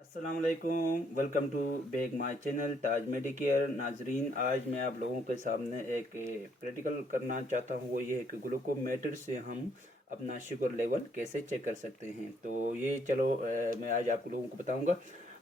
अस्सलाम वालेकुम। Welcome to back my channel Taj Medicare. नाजरीन, आज मैं आप लोगों के सामने एक प्रैक्टिकल करना चाहता हूँ। वो ये है कि ग्लूकोमीटर से हम अपना शुगर लेवल कैसे चेक कर सकते हैं। तो ये चलो मैं आज आप लोगों को बताऊँगा।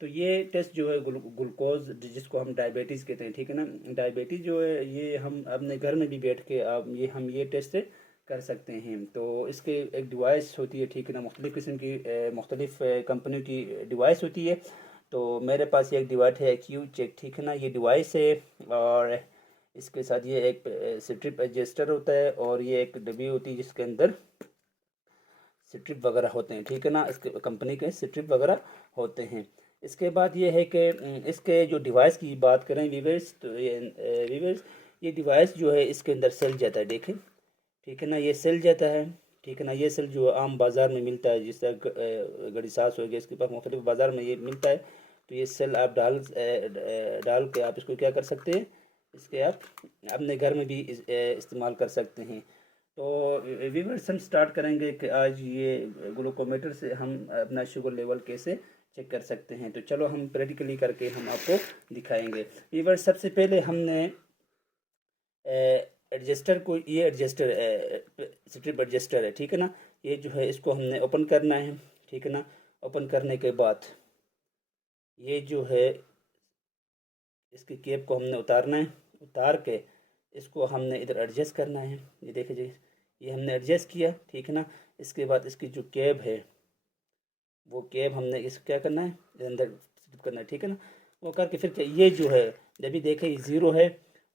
तो ये टेस्ट जो है ग्लूकोज जिसको हम डायबिटीज़ कहते हैं, ठीक है ना। डायबिटीज़ जो है ये हम अपने घर में भी बैठ के अब ये टेस्ट कर सकते हैं। तो इसके एक डिवाइस होती है, ठीक है ना। मुख्तलिफ़ किस्म की मुख्तलिफ़ कंपनी की डिवाइस होती है। तो मेरे पास ये एक डिवाइस है क्यू चेक, ठीक है ना। ये डिवाइस है और इसके साथ ये एक स्ट्रिप एडजस्टर होता है और ये एक डब्बी होती है जिसके अंदर स्ट्रिप वगैरह होते हैं, ठीक है ना। इसके कंपनी के स्ट्रिप वगैरह होते हैं। इसके बाद ये है कि इसके जो डिवाइस की बात करें वीवर्स, तो ये डिवाइस जो है इसके अंदर सेल जाता है, देखें, ठीक है ना। ये सेल जाता है, ठीक है ना। ये सेल जो आम बाज़ार में मिलता है, जिस तरह गड़ी सास हो गया, इसके पास मुख्तलिफ बाज़ार में ये मिलता है। तो ये सेल आप डाल के आप इसको क्या कर सकते हैं, इसके आप अपने घर में भी इस्तेमाल कर सकते हैं। तो व्यूअर्स, हम स्टार्ट करेंगे कि आज ये ग्लूकोमीटर से हम अपना शुगर लेवल कैसे चेक कर सकते हैं। तो चलो हम प्रैक्टिकली करके हम आपको दिखाएंगे। व्यूअर्स, सबसे पहले हमने एडजस्टर को, ये एडजस्टर स्ट्रिप एडजस्टर है, ठीक है ना। ये जो है इसको हमने ओपन करना है, ठीक है ना। ओपन करने के बाद ये जो है इसकी केप को हमने उतारना है। उतार के इसको हमने इधर एडजस्ट करना है। ये देखिए जी, ये हमने एडजस्ट किया, ठीक है ना। इसके बाद इसकी जो केब है वो केब हमने इस क्या करना है, इधर अंदर फिट करना है, ठीक है ना। वो करके फिर ये जो है जब भी देखे ज़ीरो है,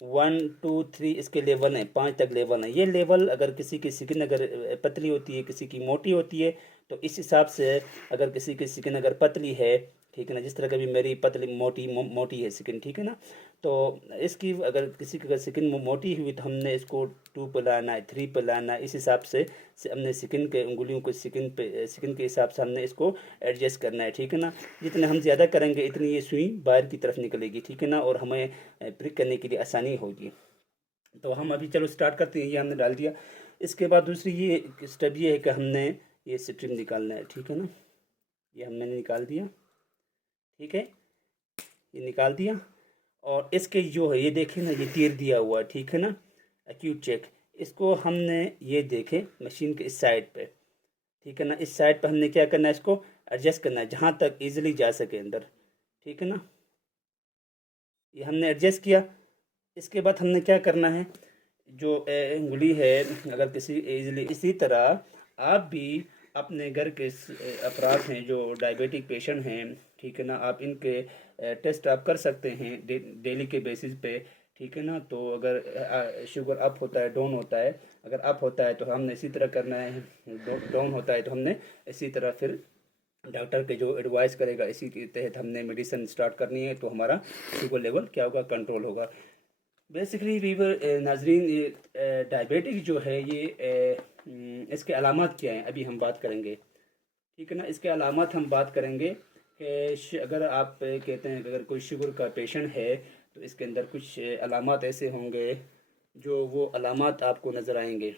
1 2 3 इसके लेवल हैं, 5 तक लेवल हैं। ये लेवल अगर किसी की स्किन अगर पतली होती है, किसी की मोटी होती है, तो इस हिसाब से अगर किसी की स्किन अगर पतली है, ठीक है ना, जिस तरह कभी मेरी पतली मोटी है स्किन, ठीक है ना। तो इसकी अगर किसी की अगर स्किन मोटी हुई तो हमने इसको 2 पे लाना है, 3 पे लाना है। इस हिसाब से हमने स्किन के उंगलियों को स्किन के हिसाब से हमने इसको एडजस्ट करना है, ठीक है ना। जितने हम ज़्यादा करेंगे इतनी ये सुई बाहर की तरफ निकलेगी, ठीक है ना, और हमें प्रिक करने के लिए आसानी होगी। तो हम अभी चलो स्टार्ट करते हैं। ये हमने डाल दिया। इसके बाद दूसरी ये स्टेप ये है कि हमने ये स्ट्रिप निकालना है, ठीक है ना। ये हमने निकाल दिया, ठीक है, ये निकाल दिया। और इसके जो है ये देखें ना, ये तीर दिया हुआ है, ठीक है ना, एक्यूट चेक। इसको हमने ये देखें मशीन के इस साइड पे, ठीक है ना, इस साइड पे हमने क्या करना है, इसको एडजस्ट करना है जहाँ तक इजीली जा सके अंदर, ठीक है ना। ये हमने एडजस्ट किया। इसके बाद हमने क्या करना है, जो उंगली है, अगर किसी इजीली इसी तरह आप भी अपने घर के अफराद हैं जो डायबिटिक पेशेंट हैं, ठीक है ना, आप इनके टेस्ट आप कर सकते हैं डेली के बेसिस पे, ठीक है ना। तो अगर शुगर अप होता है, डाउन होता है, अगर अप होता है तो हमने इसी तरह करना है, डाउन होता है तो हमने इसी तरह फिर डॉक्टर के जो एडवाइस करेगा इसी के तहत हमने मेडिसिन स्टार्ट करनी है। तो हमारा शुगर लेवल क्या होगा, कंट्रोल होगा। बेसिकली वीवर नाजरीन, ये डायबिटिक जो है ये इसके अलामत क्या हैं अभी हम बात करेंगे, ठीक है ना। इसके अलामत हम बात करेंगे कि अगर आप कहते हैं कि अगर कोई शुगर का पेशेंट है तो इसके अंदर कुछ अलामत ऐसे होंगे जो वो अलामत आपको नज़र आएंगे,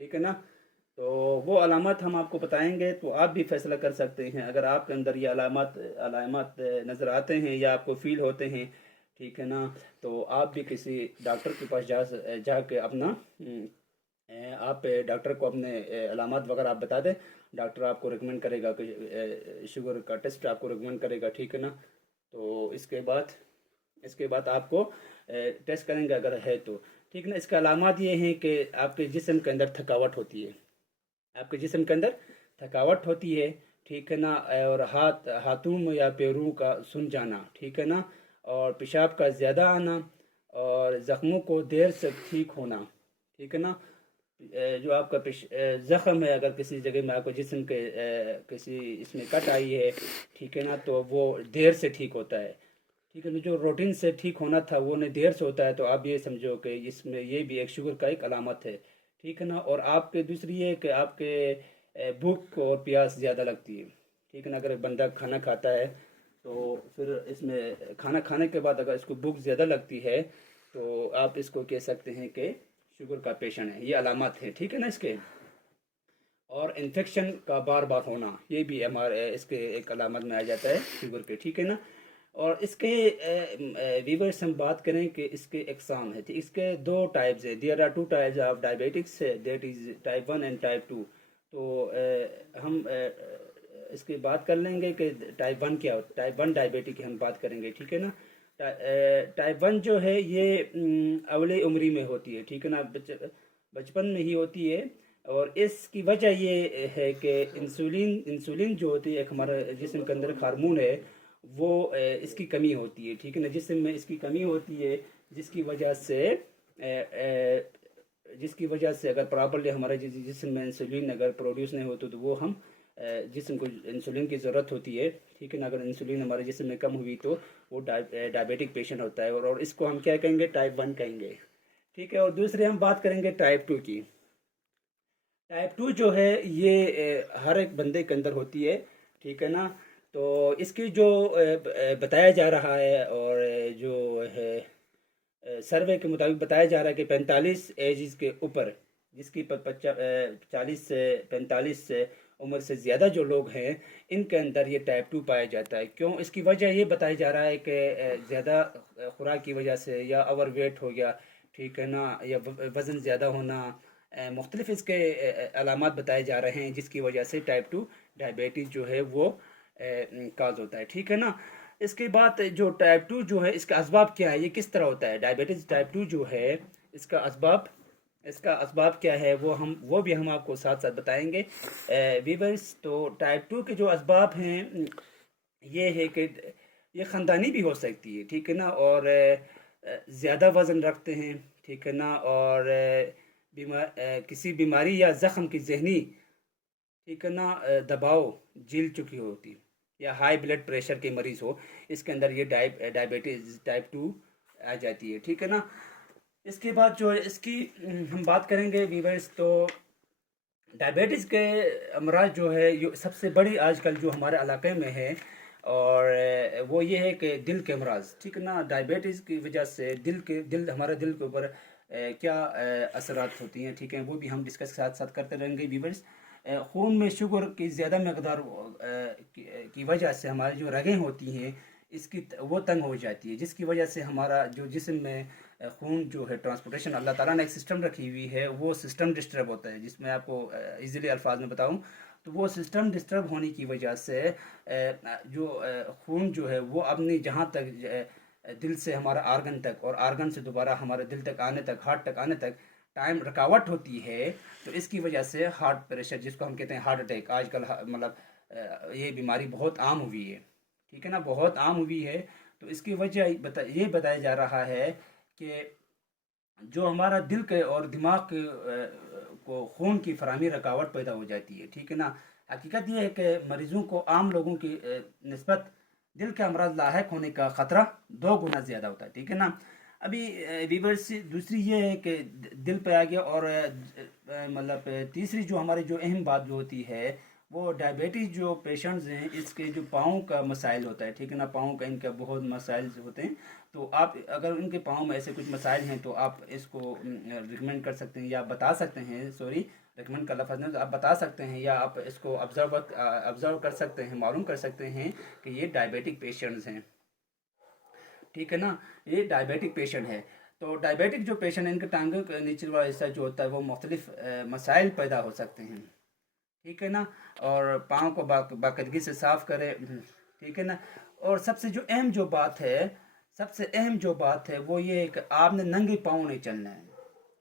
ठीक है ना। तो वो अलामत हम आपको बताएंगे तो आप भी फैसला कर सकते हैं। अगर आपके अंदर ये अलामत अलामत नज़र आते हैं या आपको फील होते हैं, ठीक है ना, तो आप भी किसी डॉक्टर के पास जाके अपना आप डॉक्टर को अपने अलामत वगैरह आप बता दें। डॉक्टर आपको रिकमेंड करेगा कि शुगर का टेस्ट आपको रिकमेंड करेगा, ठीक है ना। तो इसके बाद आपको टेस्ट करेंगे अगर है तो, ठीक है ना। इसके अलामत ये हैं कि आपके जिस्म के अंदर थकावट होती है, आपके जिस्म के अंदर थकावट होती है, ठीक है ना। और हाथों में या पैरों का सुन जाना, ठीक है ना, और पेशाब का ज़्यादा आना, और ज़ख्मों को देर से ठीक होना, ठीक है ना। जो आपका ज़ख्म है, अगर किसी जगह में आपको जिस्म के किसी इसमें कट आई है, ठीक है ना, तो वो देर से ठीक होता है, ठीक है ना। जो रूटीन से ठीक होना था वो नहीं देर से होता है, तो आप ये समझो कि इसमें ये भी एक शुगर का एक अलामत है, ठीक है ना। और आपके दूसरी ये कि आपके भूख और प्यास ज़्यादा लगती है, ठीक है ना। अगर बंदा खाना खाता है तो फिर इसमें खाना खाने के बाद अगर इसको भूख ज़्यादा लगती है तो आप इसको कह सकते हैं कि शुगर का पेशेंट है। ये अलामत है, ठीक है ना इसके। اور انفیکشن کا بار بار ہونا، یہ بھی ہمارے اس کے ایک علامت میں آ جاتا ہے شوگر کے، ٹھیک ہے نا۔ اور اس کے ویورس ہم بات کریں کہ اس کے اقسام ہے، اس کے دو ٹائپس ہیں، there are two types of diabetics, that is type 1 and type 2۔ تو ہم اس کی بات کر لیں گے کہ ٹائپ 1 کیا ہوتا ہے، ٹائپ 1 ڈائبیٹک کی ہم بات کریں گے، ٹھیک ہے نا۔ ٹائپ 1 جو ہے یہ اول عمری میں ہوتی ہے، ٹھیک ہے نا، بچپن میں ہی ہوتی ہے۔ اور اس کی وجہ یہ ہے کہ انسولین جو ہوتی ہے ایک ہمارا جسم کے اندر ایک ہارمون ہے، وہ اس کی کمی ہوتی ہے، ٹھیک ہے نا، جسم میں اس کی کمی ہوتی ہے، جس کی وجہ سے اگر پراپرلی ہمارے جسم میں انسولین اگر پروڈیوس نہیں ہوتا تو وہ ہم جسم کو انسولین کی ضرورت ہوتی ہے، ٹھیک ہے نا۔ اگر انسولین ہمارے جسم میں کم ہوئی تو وہ ڈائبیٹک پیشنٹ ہوتا ہے، اور اس کو ہم کیا کہیں گے، ٹائپ 1 کہیں گے، ٹھیک ہے۔ اور دوسرے ہم بات کریں گے ٹائپ 2 کی۔ ٹائپ 2 جو ہے یہ ہر ایک بندے کے اندر ہوتی ہے، ٹھیک ہے نا۔ تو اس کی جو بتایا جا رہا ہے، اور جو ہے سروے کے مطابق بتایا جا رہا ہے کہ 45 ایجز کے اوپر، جس کی 40 سے 45 سے عمر سے زیادہ جو لوگ ہیں، ان کے اندر یہ ٹائپ 2 پایا جاتا ہے۔ کیوں؟ اس کی وجہ یہ بتایا جا رہا ہے کہ زیادہ خوراک کی وجہ سے، یا اوور ویٹ ہو گیا، ٹھیک ہے نا، یا وزن زیادہ ہونا، مختلف اس کے علامات بتائے جا رہے ہیں، جس کی وجہ سے ٹائپ 2 ڈائبیٹیز جو ہے وہ کاز ہوتا ہے، ٹھیک ہے نا۔ اس کے بعد جو ٹائپ 2 جو ہے اس کا اسباب کیا ہے، یہ کس طرح ہوتا ہے ڈائبیٹیز ٹائپ 2 جو ہے، اس کا اسباب کیا ہے، وہ بھی ہم آپ کو ساتھ ساتھ بتائیں گے ویورز۔ تو ٹائپ 2 کے جو اسباب ہیں یہ ہے کہ یہ خاندانی بھی ہو سکتی ہے، ٹھیک ہے نا، اور زیادہ وزن رکھتے ہیں، ٹھیک ہے نا، اور کسی بیماری یا زخم کی ذہنی، ٹھیک ہے نا، دباؤ جھیل چکی ہوتی، یا ہائی بلڈ پریشر کے مریض ہو، اس کے اندر یہ ڈائبیٹیز ٹائپ 2 آ جاتی ہے، ٹھیک ہے نا۔ اس کے بعد جو ہے اس کی ہم بات کریں گے ویورز، تو ڈائبیٹیز کے امراض جو ہے سب سے بڑی آج کل جو ہمارے علاقے میں ہے، اور وہ یہ ہے کہ دل کے امراض، ٹھیک ہے نا۔ ڈائبیٹیز کی وجہ سے ہمارے دل کے اوپر کیا اثرات ہوتی ہیں، ٹھیک ہے، وہ بھی ہم ڈسکس ساتھ ساتھ کرتے رہیں گے ویورز۔ خون میں شوگر کی زیادہ مقدار کی وجہ سے ہماری جو رگیں ہوتی ہیں وہ تنگ ہو جاتی ہے، جس کی وجہ سے ہمارا جو جسم میں خون جو ہے ٹرانسپورٹیشن، اللہ تعالیٰ نے ایک سسٹم رکھی ہوئی ہے، وہ سسٹم ڈسٹرب ہوتا ہے، جس میں آپ کو ایزیلی الفاظ میں بتاؤں تو وہ سسٹم ڈسٹرب ہونے کی وجہ سے جو خون جو ہے وہ اپنی جہاں تک دل سے ہمارا آرگن تک، اور آرگن سے دوبارہ ہمارے دل تک آنے تک، ہارٹ تک آنے تک ٹائم رکاوٹ ہوتی ہے، تو اس کی وجہ سے ہارٹ پریشر، جس کو ہم کہتے ہیں ہارٹ اٹیک، آج کل مطلب یہ بیماری بہت عام ہوئی ہے، ٹھیک ہے نا، بہت عام ہوئی ہے۔ تو اس کی وجہ یہ بتایا جا رہا ہے کہ جو ہمارا دل کے اور دماغ کو خون کی فراہمی رکاوٹ پیدا ہو جاتی ہے، ٹھیک ہے نا۔ حقیقت یہ ہے کہ مریضوں کو، عام لوگوں کی نسبت دل کے امراض لاحق ہونے کا خطرہ 2 گنا زیادہ ہوتا ہے، ٹھیک ہے نا۔ ابھی ویورز دوسری یہ ہے کہ دل پہ آ گیا، اور مطلب تیسری جو ہماری جو اہم بات جو ہوتی ہے، وہ ڈائبیٹیز جو پیشنٹس ہیں، اس کے جو پاؤں کا مسائل ہوتا ہے، ٹھیک ہے نا، پاؤں کا ان کا بہت مسائل ہوتے ہیں۔ تو آپ اگر ان کے پاؤں میں ایسے کچھ مسائل ہیں تو آپ اس کو ریکمینڈ کر سکتے ہیں، یا بتا سکتے ہیں، سوری ریکمینڈ کا لفظ نہیں، آپ بتا سکتے ہیں، یا آپ اس کو آبزرو کر سکتے ہیں، معلوم کر سکتے ہیں کہ یہ ڈائبیٹک پیشنٹس ہیں، ٹھیک ہے نا، یہ ڈائبیٹک پیشنٹ ہے۔ تو ڈائبیٹک جو پیشنٹ ہیں، ان کے ٹانگوں کا نیچے والا حصہ جو ہوتا ہے وہ مختلف مسائل پیدا ہو سکتے ہیں، ٹھیک ہے نا، اور پاؤں کو باقاعدگی سے صاف کرے، ٹھیک ہے نا۔ اور سب سے اہم جو بات ہے وہ یہ ہے کہ آپ نے ننگے پاؤں نہیں چلنا ہے،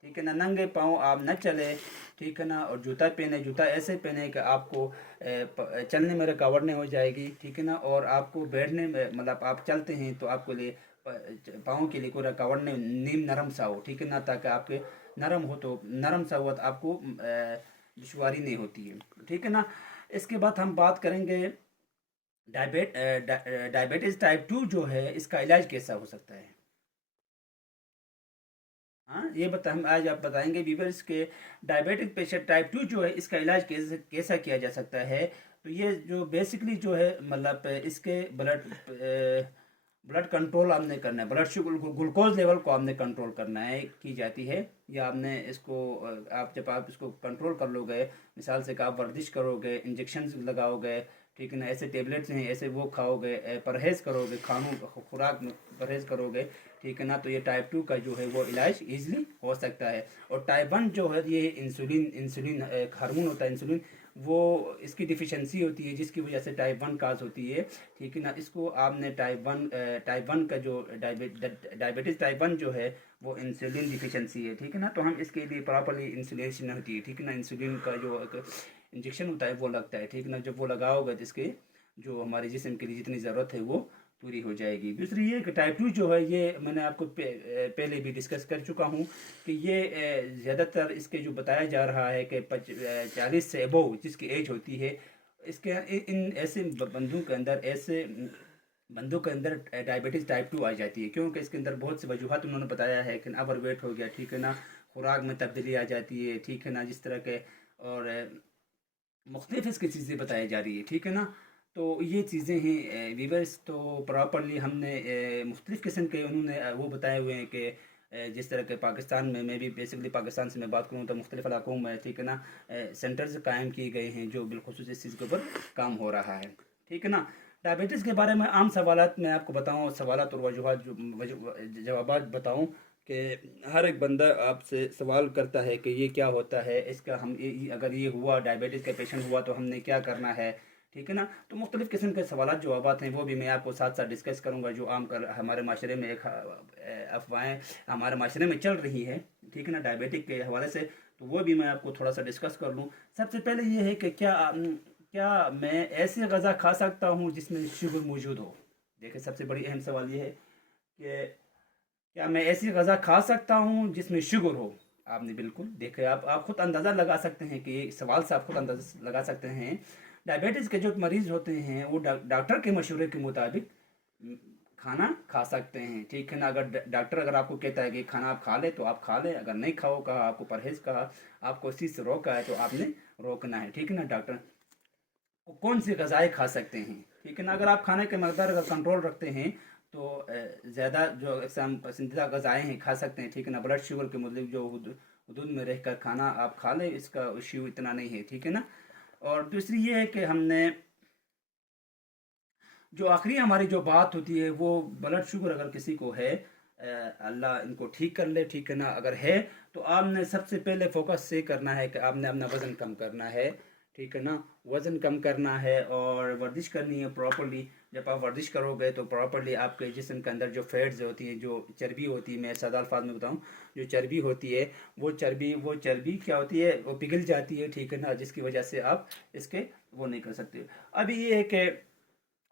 ٹھیک ہے نا، ننگے پاؤں آپ نہ چلے، ٹھیک ہے نا۔ اور جوتا ایسے پہنے کہ آپ کو چلنے میں رکاوٹ نہیں ہو جائے گی، ٹھیک ہے نا، اور آپ کو بیٹھنے میں، مطلب آپ چلتے ہیں تو آپ کو پاؤں کے لیے کوئی رکاوٹ نہیں، نیم نرم سا ہو، ٹھیک ہے نا، تاکہ آپ کے نرم سا ہوا تو آپ کو دشواری نہیں ہوتی ہے، ٹھیک ہے نا۔ اس کے بعد ہم بات کریں گے ڈائبیٹیز ٹائپ 2 جو ہے، اس کا علاج کیسا ہو سکتا ہے۔ ہاں، یہ ہم آج آپ بتائیں گے ویورز کے ڈائبیٹک پیشنٹ ٹائپ 2 جو ہے، اس کا علاج کیسا کیا جا سکتا ہے۔ تو یہ جو بیسکلی جو ہے، مطلب اس کے ब्लड कंट्रोल आपने करना है, ब्लड शुगर ग्लूकोज लेवल को आपने कंट्रोल करना है, की जाती है। या आपने इसको आप जब आप इसको कंट्रोल कर लोगे, मिसाल से कि आप वर्जिश करोगे, इंजेक्शन लगाओगे, ठीक है ना, ऐसे टेबलेट्स हैं, ऐसे वो खाओगे, परहेज़ करोगे, खानों खुराक में परहेज़ करोगे, ठीक है ना, तो ये टाइप 2 का जो है वो इलाज ईजिली हो सकता है। और टाइप 1 जो है ये इंसुलिन इंसुलिन एक हार्मोन होता है इंसुलिन, वो इसकी डिफिशेंसी होती है जिसकी वजह से टाइप 1 काज होती है, ठीक है ना। इसको आपने टाइप वन का जो डायबिटीज़ टाइप 1 जो है वो इंसुलिन डिफिशेंसी है, ठीक है ना। तो हम इसके लिए प्रॉपरली इंसुलेशन होती है, ठीक है ना, इंसुलिन का जो इंजेक्शन होता है वो लगता है, ठीक है ना। जब वो लगाओगे तो इसके जो हमारे जिस्म के लिए जितनी ज़रूरत है वो पूरी हो जाएगी। दूसरी ये कि टाइप 2 जो है ये मैंने आपको पहले भी डिस्कस कर चुका हूँ कि ये ज़्यादातर इसके जो बताया जा रहा है कि 40 से अबव जिसकी एज होती है, इसके इन ऐसे बंदों के अंदर डायबिटीज़ टाइप 2 आ जाती है, क्योंकि इसके अंदर बहुत सी वजूहत उन्होंने बताया है कि ओवर वेट हो गया, ठीक है ना, खुराक में तब्दीली आ जाती है, ठीक है ना, जिस तरह के और मुख्तलिफ इसकी चीज़ें बताई जा रही है, ठीक है ना। तो ये चीज़ें हैं वीवर्स। तो प्रॉपरली हमने मुख्तलिफ किस्म के उन्होंने वो बताए हुए हैं कि जिस तरह के पाकिस्तान में, मैं भी बेसिकली पाकिस्तान से मैं बात करूँ तो मुख्तलिफ इलाकों में, ठीक है ना, सेंटर्स कायम किए गए हैं जो बिलखुसूस इस चीज़ के ऊपर काम हो रहा है, ठीक है ना। डायबिटीज़ के बारे में आम सवालात मैं आपको बताऊँ, सवालात और वजूहात जो जवाबात बताऊँ कि हर एक बंदा आपसे सवाल करता है कि ये क्या होता है, इसका हम अगर ये हुआ, डायबिटीज़ का पेशेंट हुआ तो हमने क्या करना है, ठीक है ना। तो मुख्तलिफ़ किस्म के सवालात जवाबात हैं वो भी मैं आपको साथ साथ डिस्कस करूँगा, जो आम कर हमारे माशरे में एक अफवाहें हमारे माशरे में चल रही है, ठीक है ना, डायबिटिक के हवाले से, तो वो भी मैं आपको थोड़ा सा डिस्कस कर लूँ। सबसे पहले ये है कि क्या मैं ऐसी गज़ा खा सकता हूँ जिसमें शुगर मौजूद हो। देखिए सबसे बड़ी अहम सवाल ये है कि क्या मैं ऐसी गज़ा खा सकता हूँ जिसमें शुगर हो। आपने बिल्कुल देखे, आप खुद अंदाज़ा लगा सकते हैं कि ये सवाल से आप खुद अंदाज़ा लगा सकते हैं। डायबिटीज़ के जो मरीज़ होते हैं वो डॉक्टर के मशवरे के मुताबिक खाना खा सकते हैं, ठीक है ना। अगर डॉक्टर अगर आपको कहता है कि खाना आप खा ले तो आप खा ले, अगर नहीं खाओ, कहा आपको परहेज़, कहा आपको इस चीज़ से रोका है तो आपने रोकना है, ठीक है ना। डॉक्टर कौन सी ग़िज़ाएँ खा सकते हैं, ठीक है ना। अगर आप खाने के मकदार अगर कंट्रोल रखते हैं तो ज़्यादा जो अक़साम पसंदीदा ग़िज़ाएँ हैं खा सकते हैं, ठीक है ना। ब्लड शुगर के मतलब जो हदूद में रहकर खाना आप खा लें, इसका इश्यू इतना नहीं है, ठीक है ना। और दूसरी ये है कि हमने जो आखिरी हमारी जो बात होती है वो ब्लड शुगर अगर किसी को है, अल्लाह इनको ठीक कर ले, ठीक है ना। अगर है तो आपने सबसे पहले फोकस से करना है कि आपने अपना वज़न कम करना है, ठीक है ना, वज़न कम करना है और वर्जिश करनी है प्रॉपर्ली। जब आप वर्जिश करोगे तो प्रॉपर्ली आपके जिस्म के अंदर जो फैट्स होती हैं, जो चर्बी होती है, मैं सादा अल्फाज में बताऊँ, जो चर्बी होती है वो चर्बी क्या होती है, वो पिघल जाती है, ठीक है ना, जिसकी वजह से आप इसके वो नहीं कर सकते। अभी ये है कि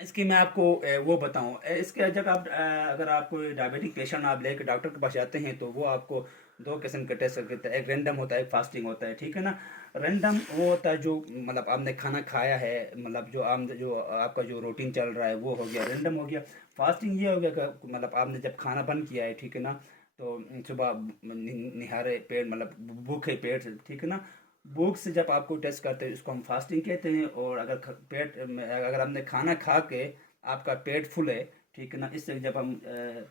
इसकी मैं आपको वो बताऊं, इसके जब आप अगर आप कोई डायबिटिक पेशेंट आप लेकर डॉक्टर के पास जाते हैं तो वो आपको दो किस्म के टेस्ट करता है, एक रैंडम होता है, एक फास्टिंग होता है, ठीक है ना। रैंडम वो होता है जो मतलब आपने खाना खाया है, मतलब जो आपका जो रूटीन चल रहा है वो हो गया, रैंडम हो गया। फास्टिंग ये हो गया कि मतलब आपने जब खाना बंद किया है, ठीक है ना, तो सुबह निहारे पेट मतलब भूखे पेट, ठीक है ना, भूख से जब आपको टेस्ट करते हैं इसको हम फास्टिंग कहते हैं। और अगर पेट में अगर आपने खाना खा के आपका पेट फुल है, ठीक है ना, इससे जब हम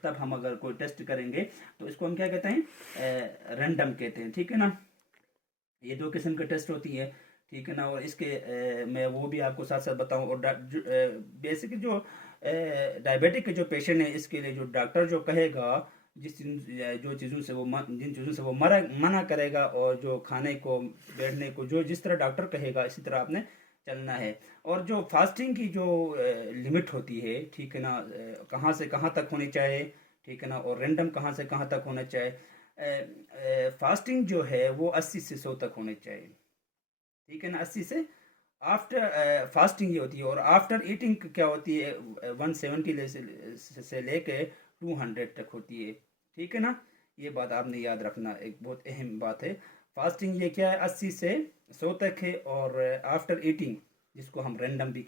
तब हम अगर कोई टेस्ट करेंगे तो इसको हम क्या कहते हैं, रैंडम कहते हैं, ठीक है ना। ये दो किस्म के टेस्ट होती है, ठीक है ना। और इसके मैं वो भी आपको साथ साथ बताऊं। और बेसिक जो डायबिटिक के जो पेशेंट है इसके लिए जो डॉक्टर जो कहेगा, जो चीज़ों से वो जिन चीज़ों से वो मना करेगा, और जो खाने को बैठने को जो जिस तरह डॉक्टर कहेगा इसी तरह आपने चलना है। और जो फास्टिंग की जो लिमिट होती है, ठीक है ना, कहाँ से कहाँ तक होनी चाहिए, ठीक है ना, और रैंडम कहाँ से कहाँ तक होना चाहिए। फास्टिंग जो है वो 80 से 100 तक होने चाहिए, ठीक है ना, 80 से। आफ्टर फास्टिंग ये होती है। और आफ्टर ईटिंग क्या होती है, 170 से लेके 200 तक होती है, ठीक है ना। ये बात आपने याद रखना, एक बहुत अहम बात है। फास्टिंग ये क्या है, 80 से 100 तक है। और आफ्टर ईटिंग जिसको हम रैंडम भी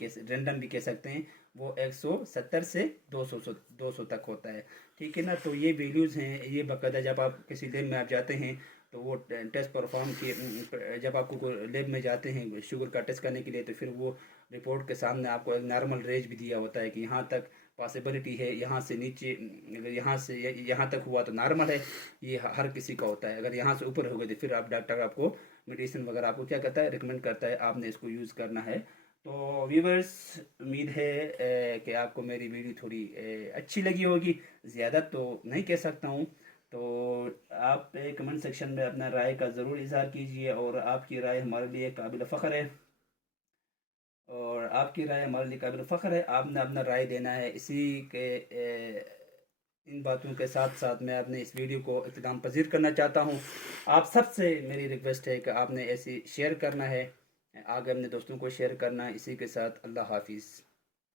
कह सकते हैं, वो 170 से 200 तक होता है, ठीक है ना। तो ये वैल्यूज़ हैं, ये बाकायदा जब आप किसी लैब में आप जाते हैं तो वो टेस्ट परफॉर्म किए, जब आपको कोई लैब में जाते हैं शुगर का टेस्ट करने के लिए, तो फिर वो رپورٹ کے سامنے آپ کو ایک نارمل رینج بھی دیا ہوتا ہے کہ یہاں تک پاسبلٹی ہے، یہاں سے نیچے، اگر یہاں سے یہاں تک ہوا تو نارمل ہے، یہ ہر کسی کا ہوتا ہے۔ اگر یہاں سے اوپر ہو گئے تو پھر آپ ڈاکٹر آپ کو میڈیسن وغیرہ آپ کو کیا کرتا ہے، ریکمینڈ کرتا ہے، آپ نے اس کو یوز کرنا ہے۔ تو ویورز، امید ہے کہ آپ کو میری ویڈیو تھوڑی اچھی لگی ہوگی، زیادہ تو نہیں کہہ سکتا ہوں۔ تو آپ کمنٹ سیکشن میں اپنا رائے کا ضرور اظہار کیجیے، اور آپ کی رائے ہمارے لیے قابل فخر ہے، اور آپ کی رائے ہمارے لیے قابل فخر ہے۔ آپ نے اپنا رائے دینا ہے۔ اسی کے ان باتوں کے ساتھ ساتھ میں اپنے اس ویڈیو کو اختتام پذیر کرنا چاہتا ہوں۔ آپ سب سے میری ریکویسٹ ہے کہ آپ نے ایسی شیئر کرنا ہے، آگے اپنے دوستوں کو شیئر کرنا ہے۔ اسی کے ساتھ اللہ حافظ۔